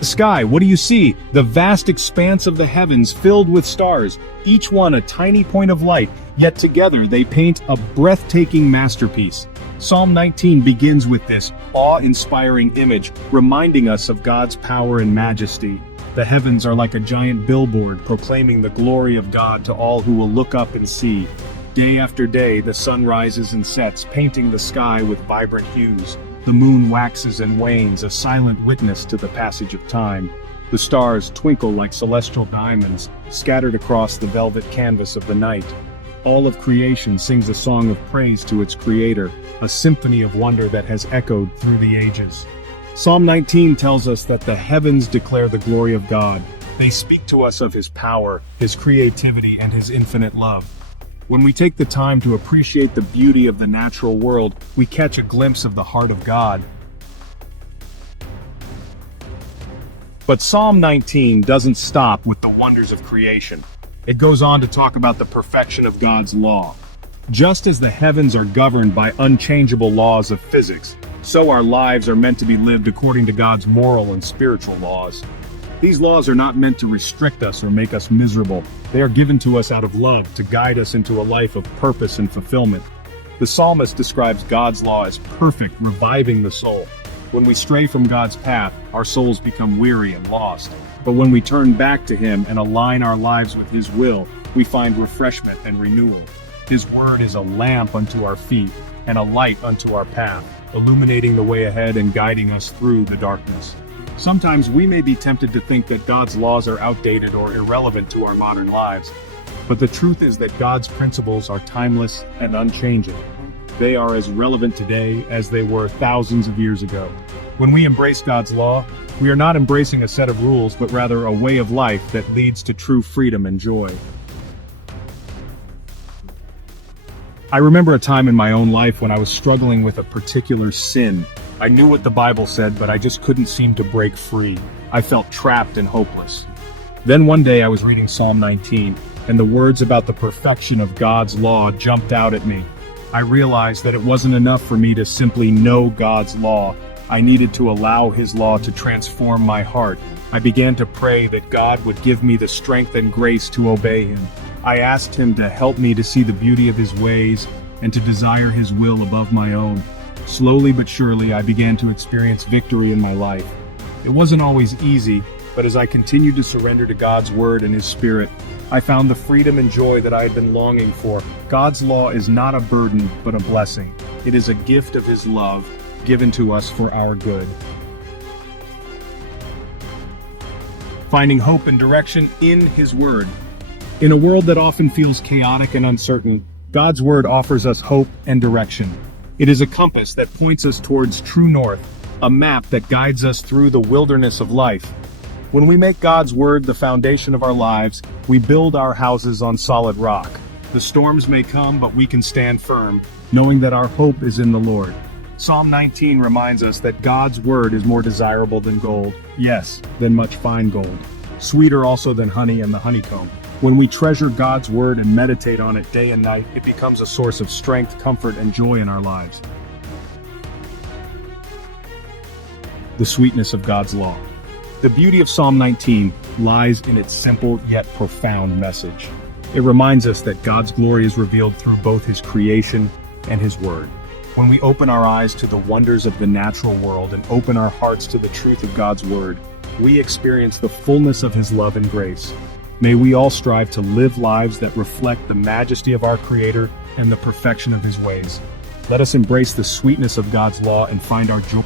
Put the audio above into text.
The sky, what do you see? The vast expanse of the heavens filled with stars, each one a tiny point of light, yet together they paint a breathtaking masterpiece. Psalm 19 begins with this awe-inspiring image, reminding us of God's power and majesty. The heavens are like a giant billboard proclaiming the glory of God to all who will look up and see. Day after day, the sun rises and sets, painting the sky with vibrant hues. The moon waxes and wanes, a silent witness to the passage of time. The stars twinkle like celestial diamonds, scattered across the velvet canvas of the night. All of creation sings a song of praise to its creator, a symphony of wonder that has echoed through the ages. Psalm 19 tells us that the heavens declare the glory of God. They speak to us of his power, his creativity, and his infinite love. When we take the time to appreciate the beauty of the natural world, we catch a glimpse of the heart of God. But Psalm 19 doesn't stop with the wonders of creation. It goes on to talk about the perfection of God's law. Just as the heavens are governed by unchangeable laws of physics, so our lives are meant to be lived according to God's moral and spiritual laws. These laws are not meant to restrict us or make us miserable. They are given to us out of love to guide us into a life of purpose and fulfillment. The psalmist describes God's law as perfect, reviving the soul. When we stray from God's path, our souls become weary and lost. But when we turn back to him and align our lives with his will, we find refreshment and renewal. His word is a lamp unto our feet and a light unto our path, illuminating the way ahead and guiding us through the darkness. Sometimes we may be tempted to think that God's laws are outdated or irrelevant to our modern lives, but the truth is that God's principles are timeless and unchanging. They are as relevant today as they were thousands of years ago. When we embrace God's law, we are not embracing a set of rules, but rather a way of life that leads to true freedom and joy. I remember a time in my own life when I was struggling with a particular sin. I knew what the Bible said, but I just couldn't seem to break free. I felt trapped and hopeless. Then one day I was reading Psalm 19, and the words about the perfection of God's law jumped out at me. I realized that it wasn't enough for me to simply know God's law. I needed to allow his law to transform my heart. I began to pray that God would give me the strength and grace to obey him. I asked him to help me to see the beauty of his ways and to desire his will above my own. Slowly but surely, I began to experience victory in my life. It wasn't always easy, but as I continued to surrender to God's word and his spirit, I found the freedom and joy that I had been longing for. God's law is not a burden, but a blessing. It is a gift of his love, given to us for our good. Finding hope and direction in his word. In a world that often feels chaotic and uncertain, God's word offers us hope and direction. It is a compass that points us towards true north, a map that guides us through the wilderness of life. When we make God's word the foundation of our lives, we build our houses on solid rock. The storms may come, but we can stand firm, knowing that our hope is in the Lord. Psalm 19 reminds us that God's word is more desirable than gold, yes, than much fine gold, sweeter also than honey and the honeycomb. When we treasure God's word and meditate on it day and night, it becomes a source of strength, comfort, and joy in our lives. The sweetness of God's law. The beauty of Psalm 19 lies in its simple yet profound message. It reminds us that God's glory is revealed through both his creation and his word. When we open our eyes to the wonders of the natural world and open our hearts to the truth of God's word, we experience the fullness of his love and grace. May we all strive to live lives that reflect the majesty of our Creator and the perfection of his ways. Let us embrace the sweetness of God's law and find our joy